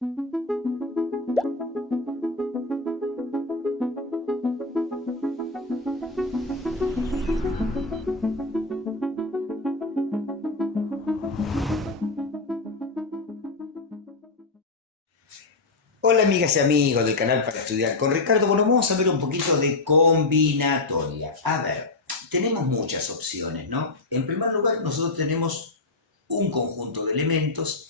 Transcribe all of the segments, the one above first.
Hola amigas y amigos del canal para estudiar con Ricardo. Bueno, vamos a ver un poquito de combinatoria. A ver, tenemos muchas opciones, ¿no? En primer lugar, nosotros tenemos un conjunto de elementos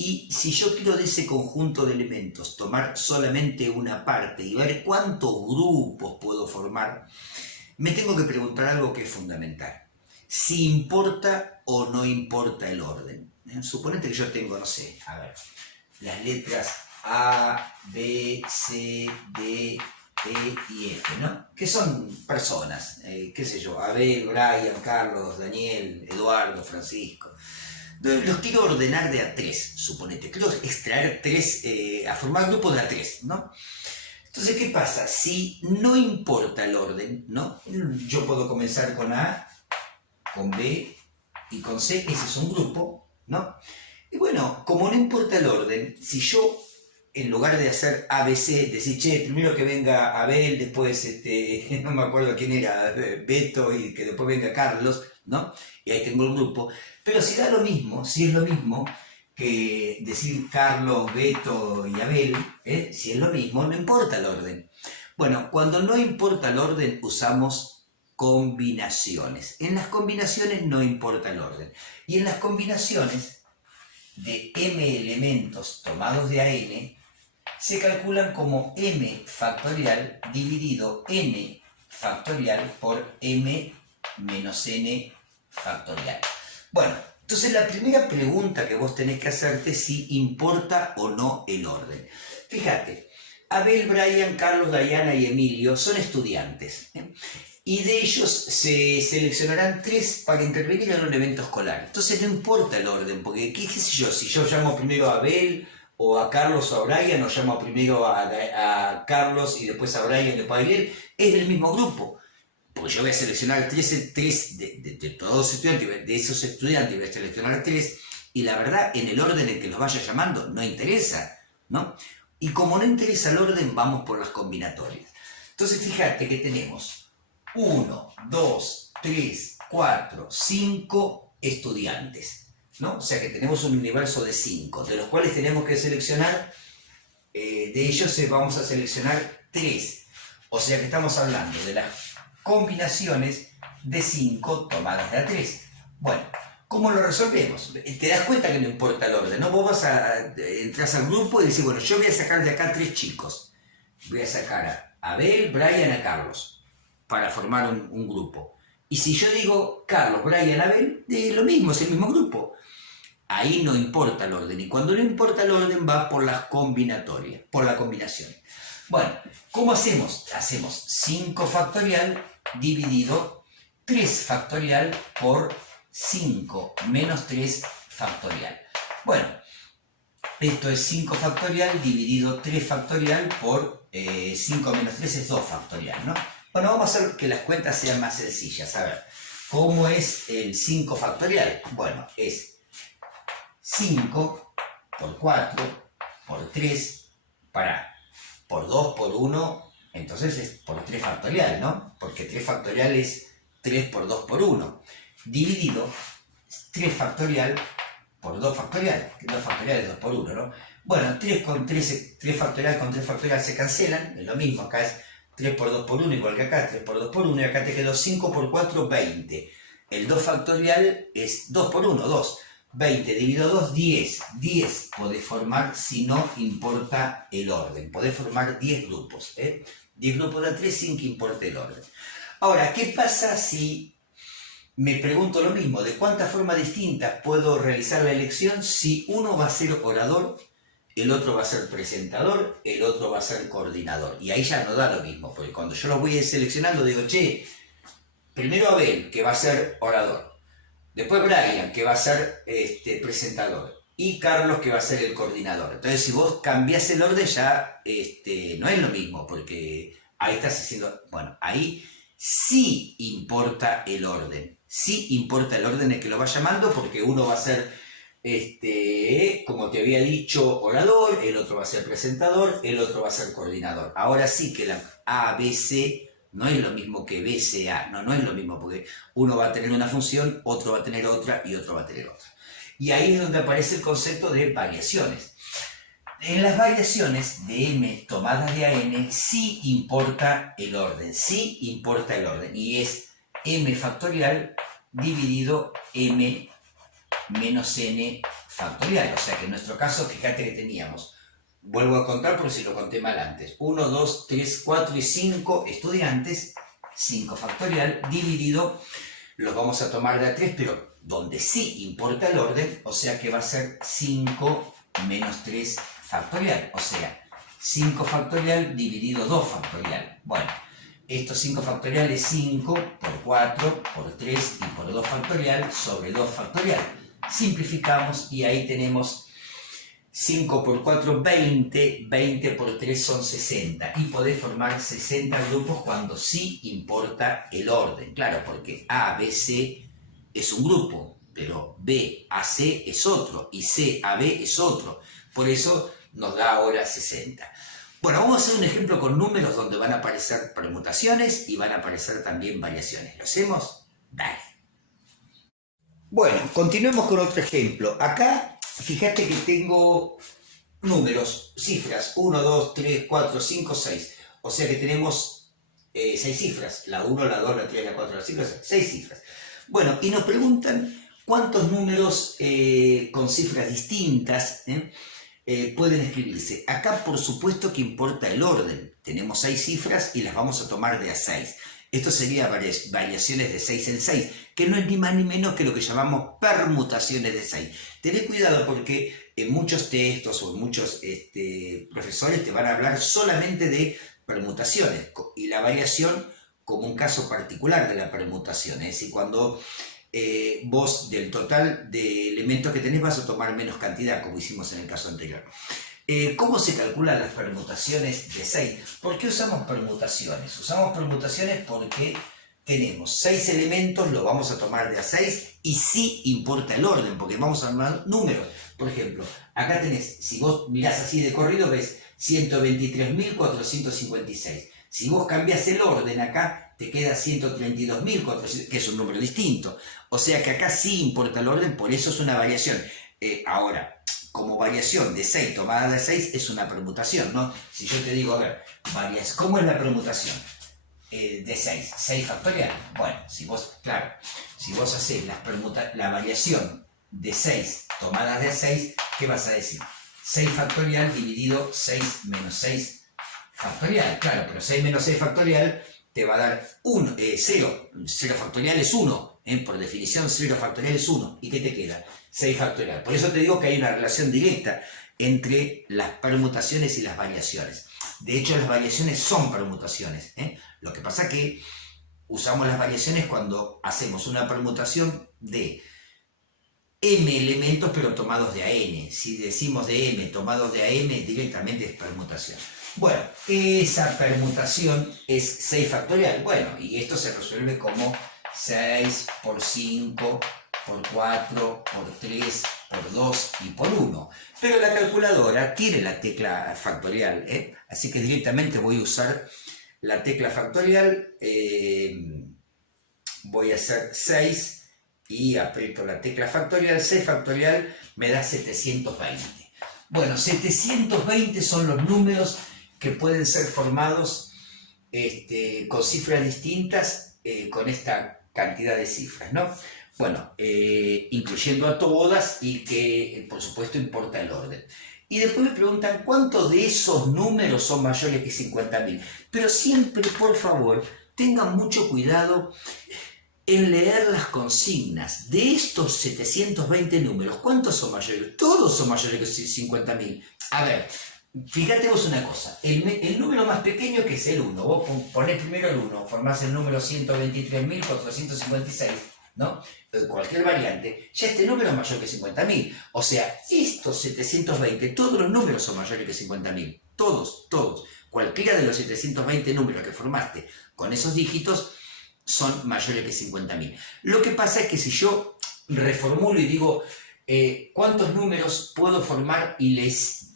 y si yo quiero de ese conjunto de elementos tomar solamente una parte y ver cuántos grupos puedo formar, me tengo que preguntar algo que es fundamental. Si importa o no importa el orden. Suponete que yo tengo, no sé, a ver, las letras A, B, C, D, E y F, ¿no? Que son personas, qué sé yo, Abel, Brian, Carlos, Daniel, Eduardo, Francisco. Entonces, los quiero ordenar de a tres, suponete. Quiero extraer tres, a formar grupos de a tres, ¿no? Entonces, ¿qué pasa? Si no importa el orden, ¿no? Yo puedo comenzar con A, con B y con C, ese es un grupo, ¿no? Y bueno, como no importa el orden, si yo en lugar de hacer ABC, decir, che, primero que venga Abel, después, no me acuerdo quién era, Beto, y que después venga Carlos, ¿no? Y ahí tengo el grupo. Pero si da lo mismo, si es lo mismo que decir Carlos, Beto y Abel, si es lo mismo, no importa el orden. Bueno, cuando no importa el orden, usamos combinaciones. En las combinaciones no importa el orden. Y en las combinaciones de m elementos tomados de a n, se calculan como m factorial dividido n factorial por m menos n factorial. Bueno, entonces la primera pregunta que vos tenés que hacerte es si importa o no el orden. Fíjate, Abel, Brian, Carlos, Diana y Emilio son estudiantes, y de ellos se seleccionarán tres para intervenir en un evento escolar. Entonces no importa el orden, porque qué sé yo, si yo llamo primero a Abel, o a Carlos o a Brian, o llamo primero a Carlos y después a Brian y después a Abel, es del mismo grupo. Porque yo voy a seleccionar tres de todos los estudiantes, de esos estudiantes voy a seleccionar tres, y la verdad, en el orden en que los vaya llamando, no interesa, ¿no? Y como no interesa el orden, vamos por las combinatorias. Entonces fíjate que tenemos 1, 2, 3, 4, 5 estudiantes, ¿no? O sea que tenemos un universo de 5, de los cuales tenemos que seleccionar, de ellos vamos a seleccionar 3. O sea que estamos hablando de las combinaciones de 5 tomadas de a 3. Bueno, ¿cómo lo resolvemos? Te das cuenta que no importa el orden, ¿no? Vos entras al grupo y decís, bueno, yo voy a sacar de acá 3 chicos. Voy a sacar a Abel, Brian, a Carlos, para formar un grupo. Y si yo digo Carlos, Brian, Abel, lo mismo, es el mismo grupo. Ahí no importa el orden. Y cuando no importa el orden va por las combinatorias, por la combinación. Bueno, ¿cómo hacemos? Hacemos 5 factorial dividido 3 factorial por 5 menos 3 factorial. Bueno, esto es 5 factorial dividido 3 factorial por 5 menos 3 es 2 factorial, ¿no? Bueno, vamos a hacer que las cuentas sean más sencillas. A ver, ¿cómo es el 5 factorial? Bueno, es 5 por 4 por 3, por 2 por 1, entonces es por 3 factorial, ¿no? Porque 3 factorial es 3 por 2 por 1, dividido 3 factorial por 2 factorial, que 2 factorial es 2 por 1, ¿no? Bueno, 3 factorial con 3 factorial se cancelan, es lo mismo, acá es 3 por 2 por 1 igual que acá, 3 por 2 por 1, y acá te quedó 5 por 4, 20. El 2 factorial es 2 por 1, 2. 20 dividido 2, 10. 10 podés formar si no importa el orden. Podés formar 10 grupos. 10 grupos de 3 sin que importe el orden. Ahora, ¿qué pasa si me pregunto lo mismo? ¿De cuántas formas distintas puedo realizar la elección si uno va a ser orador, el otro va a ser presentador, el otro va a ser coordinador? Y ahí ya no da lo mismo, porque cuando yo los voy seleccionando digo, che, primero Abel, que va a ser orador. Después Brian, que va a ser presentador. Y Carlos, que va a ser el coordinador. Entonces, si vos cambiás el orden, ya no es lo mismo, porque ahí estás haciendo... Bueno, ahí sí importa el orden. Sí importa el orden en que lo va llamando, porque uno va a ser como te había dicho, orador, el otro va a ser presentador, el otro va a ser coordinador. Ahora sí que la ABC no es lo mismo que BCA, no es lo mismo, porque uno va a tener una función, otro va a tener otra y otro va a tener otra. Y ahí es donde aparece el concepto de variaciones. En las variaciones de m tomadas de AN sí importa el orden, y es m factorial dividido m menos n factorial. O sea que en nuestro caso, fíjate que teníamos, vuelvo a contar por si lo conté mal antes, 1, 2, 3, 4 y 5 estudiantes, 5 factorial dividido, los vamos a tomar de a 3, pero donde sí importa el orden, o sea que va a ser 5 menos 3 factorial, o sea, 5 factorial dividido 2 factorial. Bueno, estos 5 factorial es 5 por 4 por 3 y por 2 factorial sobre 2 factorial. Simplificamos y ahí tenemos 5 por 4, 20, 20 por 3 son 60 y podés formar 60 grupos cuando sí importa el orden. Claro, porque A, B, C es un grupo, pero B a C es otro y C a B es otro. Por eso nos da ahora 60. Bueno, vamos a hacer un ejemplo con números donde van a aparecer permutaciones y van a aparecer también variaciones. ¿Lo hacemos? Dale. Bueno, continuemos con otro ejemplo. Acá, fíjate que tengo números, cifras, 1, 2, 3, 4, 5, 6. O sea que tenemos 6 cifras, la 1, la 2, la 3, la 4, la 5, la 6 cifras. Bueno, y nos preguntan cuántos números con cifras distintas pueden escribirse. Acá por supuesto que importa el orden. Tenemos 6 cifras y las vamos a tomar de a 6. Esto sería variaciones de 6 en 6, que no es ni más ni menos que lo que llamamos permutaciones de 6. Tened cuidado porque en muchos textos o en muchos profesores te van a hablar solamente de permutaciones y la variación como un caso particular de la permutación. Es decir, cuando vos del total de elementos que tenés vas a tomar menos cantidad, como hicimos en el caso anterior. ¿Cómo se calculan las permutaciones de 6? ¿Por qué usamos permutaciones? Usamos permutaciones porque tenemos 6 elementos, lo vamos a tomar de a 6 y sí importa el orden, porque vamos a armar números. Por ejemplo, acá tenés, si vos mirás así de corrido, ves 123.456. Si vos cambias el orden acá, te queda 132.400, que es un número distinto. O sea que acá sí importa el orden, por eso es una variación. Ahora, como variación de 6 tomada de 6 es una permutación, ¿no? Si yo te digo, a ver, ¿cómo es la permutación de 6? 6 factorial. Bueno, si vos haces la variación de 6 tomadas de 6, ¿qué vas a decir? 6 factorial dividido 6 menos 6 factorial. Claro, pero 6 menos 6 factorial te va a dar 1, 0. 0 factorial es 1. Por definición, 0 factorial es 1. ¿Y qué te queda? 6 factorial. Por eso te digo que hay una relación directa entre las permutaciones y las variaciones. De hecho, las variaciones son permutaciones. Lo que pasa es que usamos las variaciones cuando hacemos una permutación de m elementos, pero tomados de a n. Si decimos de m tomados de a m, directamente es permutación. Bueno, esa permutación es 6 factorial. Bueno, y esto se resuelve como 6 por 5 por 4, por 3, por 2 y por 1. Pero la calculadora tiene la tecla factorial, así que directamente voy a usar la tecla factorial. Voy a hacer 6 y aprieto la tecla factorial. 6 factorial me da 720. Bueno, 720 son los números que pueden ser formados con cifras distintas con esta cantidad de cifras, ¿no? Bueno, incluyendo a todas y que, por supuesto, importa el orden. Y después me preguntan cuántos de esos números son mayores que 50.000. Pero siempre, por favor, tengan mucho cuidado en leer las consignas. De estos 720 números, ¿cuántos son mayores? Todos son mayores que 50.000. A ver, fíjate vos una cosa. El número más pequeño que es el 1. Vos ponés primero el 1, formás el número 123.456. ¿No? Cualquier variante, ya este número es mayor que 50.000. O sea, estos 720, todos los números son mayores que 50.000. Todos. Cualquiera de los 720 números que formaste con esos dígitos son mayores que 50.000. Lo que pasa es que si yo reformulo y digo ¿Cuántos números puedo formar? Y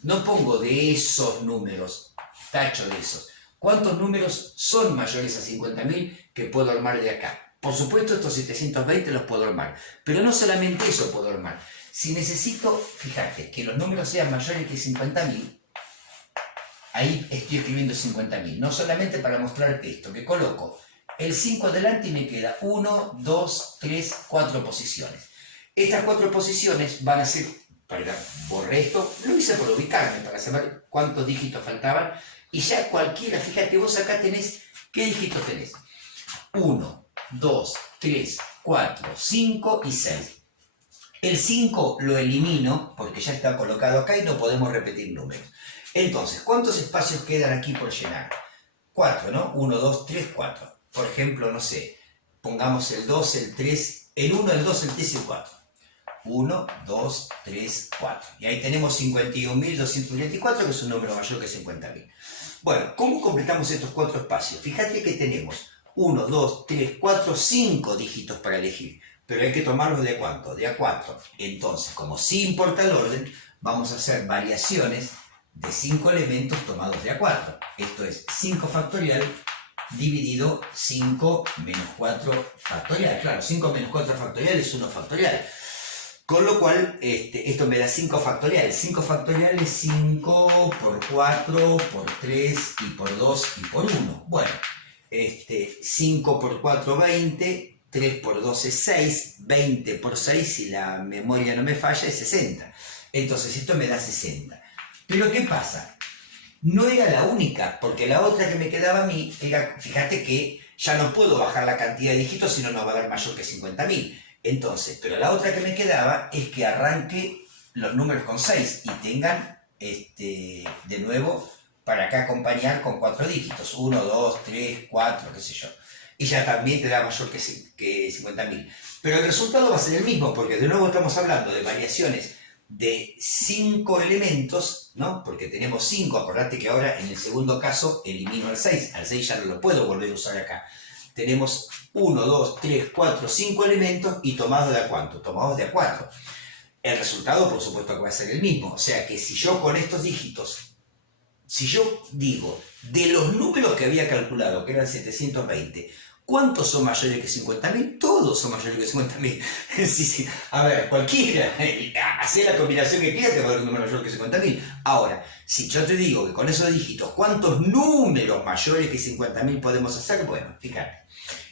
no pongo de esos números, tacho de esos. ¿Cuántos números son mayores a 50.000 que puedo armar de acá? Por supuesto, estos 720 los puedo armar, pero no solamente eso puedo armar. Si necesito, fíjate, que los números sean mayores que 50.000, ahí estoy escribiendo 50.000, no solamente para mostrarte esto, que coloco el 5 adelante y me queda 1, 2, 3, 4 posiciones. Estas 4 posiciones van a ser, borré esto, lo hice por ubicarme, para saber cuántos dígitos faltaban, y ya cualquiera, fíjate, vos acá tenés, ¿qué dígitos tenés? 1, 2, 3, 4, 5 y 6. El 5 lo elimino porque ya está colocado acá y no podemos repetir números. Entonces, ¿cuántos espacios quedan aquí por llenar? 4, ¿no? 1, 2, 3, 4. Por ejemplo, no sé, pongamos el 2, el 3, el 1, el 2, el 3 y el 4. 1, 2, 3, 4. Y ahí tenemos 51.234, que es un número mayor que 50.000. Bueno, ¿cómo completamos estos 4 espacios? Fíjate que tenemos 1, 2, 3, 4, 5 dígitos para elegir. Pero hay que tomarlos de ¿cuánto? De a 4. Entonces, como sí importa el orden, vamos a hacer variaciones de 5 elementos tomados de a 4. Esto es 5 factorial dividido 5 menos 4 factorial. Claro, 5 menos 4 factorial es 1 factorial. Con lo cual, esto me da 5 factorial. 5 factorial es 5 por 4, por 3 y por 2 y por 1. Bueno, 5 por 4, 20. 3 por 2 es 6, 20 por 6, si la memoria no me falla, es 60. Entonces esto me da 60. Pero ¿qué pasa? No era la única, porque la otra que me quedaba a mí era, fíjate que ya no puedo bajar la cantidad de dígitos, si no nos va a dar mayor que 50.000. Entonces, pero la otra que me quedaba es que arranque los números con 6 y tengan, de nuevo, para acá acompañar con 4 dígitos. 1, 2, 3, 4, qué sé yo. Y ya también te da mayor que 50.000. Pero el resultado va a ser el mismo, porque de nuevo estamos hablando de variaciones de 5 elementos, ¿no? Porque tenemos 5, acordate que ahora en el segundo caso elimino al 6 ya no lo puedo volver a usar acá. Tenemos 1, 2, 3, 4, 5 elementos y tomados de a ¿cuánto? Tomados de a 4. El resultado, por supuesto, que va a ser el mismo. O sea que si yo con estos dígitos, si yo digo, de los números que había calculado, que eran 720, ¿cuántos son mayores que 50.000? Todos son mayores que 50.000. Sí, sí. A ver, cualquiera, hacer la combinación que quieras, te va a dar un número mayor que 50.000. Ahora, si yo te digo que con esos dígitos, ¿cuántos números mayores que 50.000 podemos hacer? Bueno, fíjate.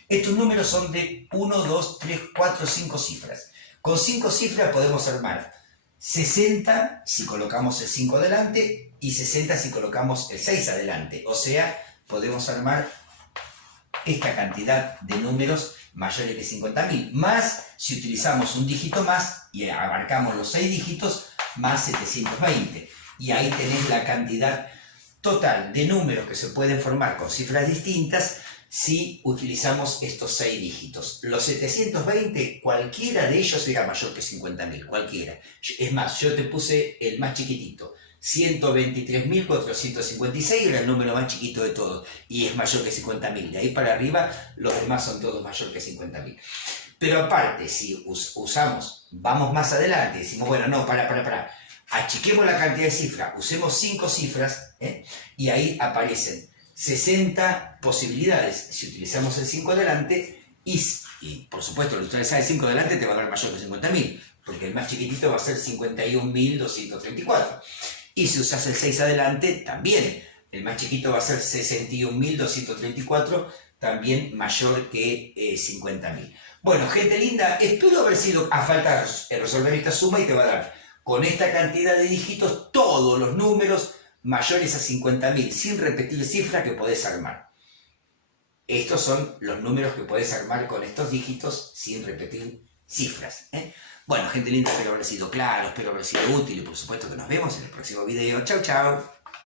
Estos números son de 1, 2, 3, 4, 5 cifras. Con 5 cifras podemos armar 60 si colocamos el 5 adelante y 60 si colocamos el 6 adelante. O sea, podemos armar esta cantidad de números mayores que 50.000, más si utilizamos un dígito más y abarcamos los 6 dígitos, más 720. Y ahí tenés la cantidad total de números que se pueden formar con cifras distintas si utilizamos estos 6 dígitos. Los 720, cualquiera de ellos era mayor que 50.000, cualquiera. Es más, yo te puse el más chiquitito. 123.456 era el número más chiquito de todos y es mayor que 50.000. De ahí para arriba los demás son todos mayor que 50.000. Pero aparte, si usamos, vamos más adelante, decimos, bueno, no, para. Achiquemos la cantidad de cifras, usemos 5 cifras, y ahí aparecen 60 posibilidades. Si utilizamos el 5 adelante, y por supuesto, el utilizar el 5 adelante te va a dar mayor que 50.000, porque el más chiquitito va a ser 51.234. Y si usas el 6 adelante, también. El más chiquito va a ser 61.234, también mayor que 50.000. Bueno, gente linda, espero haber sido a falta resolver esta suma y te va a dar con esta cantidad de dígitos todos los números mayores a 50.000, sin repetir cifra que podés armar. Estos son los números que podés armar con estos dígitos sin repetir cifras. Bueno, gente linda, espero haber sido claro, espero haber sido útil y por supuesto que nos vemos en el próximo video. Chau, chau.